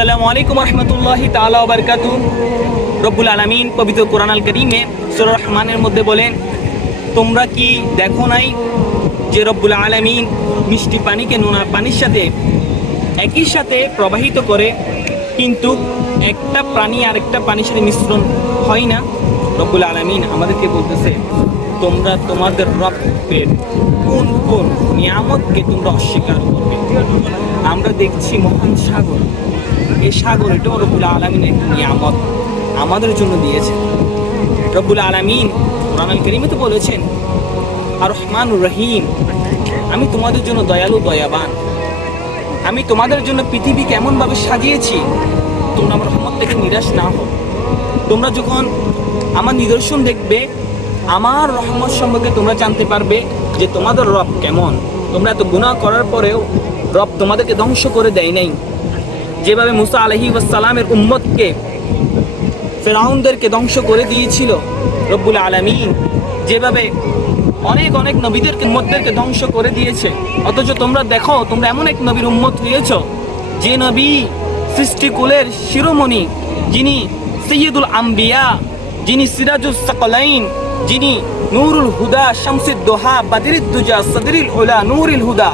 আসসালামু আলাইকুম রহমতুল্লাহি তাআলা ওয়া বারাকাতুহু। রব্বুল আলামিন পবিত্র কোরআন আল কারীমে সূরা রহমানের মধ্যে বলেন, তোমরা কি দেখো নাই যে রব্বুল আলামিন মিষ্টি পানিকে নোনা পানির সাথে একই সাথে প্রবাহিত করে, কিন্তু একটা প্রাণী আরেকটা পানির সাথে মিশ্রণ হয় না। রব্বুল আলামিন আমাদেরকে বলতেছে, তোমরা তোমাদের রবের কোন কোন নিয়ামতকে তোমরা অস্বীকার করবে। আমরা দেখছি মহান সাগর, এই সাগর এটাও রব্বুল আলামিনের নিয়ামত আমাদের জন্য দিয়েছে। রব্বুল আলামিন কোরআন আল কারীমে তো বলেছেন, আর রহমানুর রহিম, আমি তোমাদের জন্য দয়ালু দয়াবান। আমি তোমাদের জন্য পৃথিবী কেমনভাবে সাজিয়েছি, তোমরা আমার রহমত থেকে নিরাশ না হও। তোমরা যখন আমার নিদর্শন দেখবে, আমার রহমত সম্পর্কে তোমরা জানতে পারবে যে তোমাদের রব কেমন। তোমরা এত গুনাহ করার পরেও রব তোমাদেরকে ধ্বংস করে দেয় নাই। যেভাবে মুসা আলাইহিস সালামের উম্মতকে ফিরআউনদেরকে ধ্বংস করে দিয়েছিল রব্বুল আলামিন, যেভাবে অনেক অনেক নবীদেরকে উম্মতদেরকে ধ্বংস করে দিয়েছে, অথচ তোমরা দেখো তোমরা এমন এক নবীর উম্মত হয়েছ যে নবী সৃষ্টিকুলের শিরোমণি, যিনি সৈয়দুল আম্বিয়া, যিনি সিরাজুস সাকলাইন, যিনি নূরুল হুদা, শামসুদ দোহা, বাদরিদ দুজা, সদরিল উলা, নূরুল হুদা,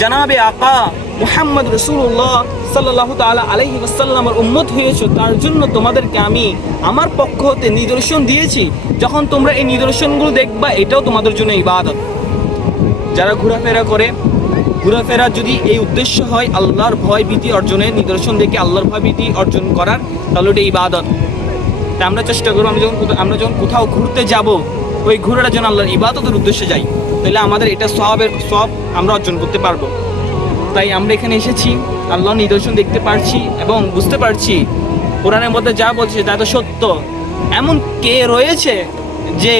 জনাবে আকা মুহাম্মদ রাসূলুল্লাহ সাল্লাল্লাহু তাআলা আলাইহি ওয়াসাল্লামের উম্মত হয়েছে। তার জন্য তোমাদেরকে আমি আমার পক্ষ হতে নিদর্শন দিয়েছি। যখন তোমরা এই নিদর্শনগুলো দেখবা, এটাও তোমাদের জন্য ইবাদত। যারা ঘোরাফেরা করে, ঘোরাফেরা যদি এই উদ্দেশ্য হয় আল্লাহর ভয় ভীতি অর্জনের, নিদর্শন দেখে আল্লাহর ভয় ভীতি অর্জন করার, তাহলে এটা ইবাদত। তা আমরা চেষ্টা করবো, আমরা যখন কোথাও ঘুরতে যাব, ওই ঘোরাটা যেন আল্লাহর ইবাদতের উদ্দেশ্যে যাই, তাহলে আমাদের এটা সব আমরা অর্জন করতে পারবো। তাই আমরা এখানে এসেছি, আল্লাহর নিদর্শন দেখতে পারছি এবং বুঝতে পারছি কোরআনের মধ্যে যা বলছে তা তো সত্য। এমন কে রয়েছে যে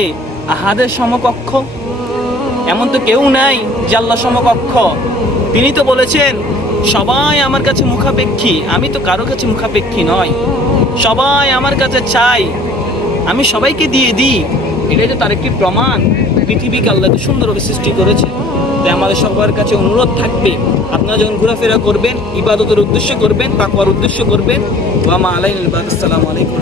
আহাদের সমকক্ষ? এমন তো কেউ নাই যে আল্লাহ সমকক্ষ। তিনি তো বলেছেন, সবাই আমার কাছে মুখাপেক্ষী, আমি তো কারো কাছে মুখাপেক্ষী নয়। সবাই আমার কাছে চাই, আমি সবাইকে দিয়ে দিই। এটাই তো তার একটি প্রমাণ। পৃথিবীকে আল্লাহ তো সুন্দরভাবে সৃষ্টি করেছে। তাই আমাদের সবার কাছে অনুরোধ থাকবে, আপনারা যখন ঘোরাফেরা করবেন, ইবাদতের উদ্দেশ্য করবেন, তাকওয়ার উদ্দেশ্য করবেন। ওয়া মা আলাইনাল বালাগ। আসসালামু আলাইকুম।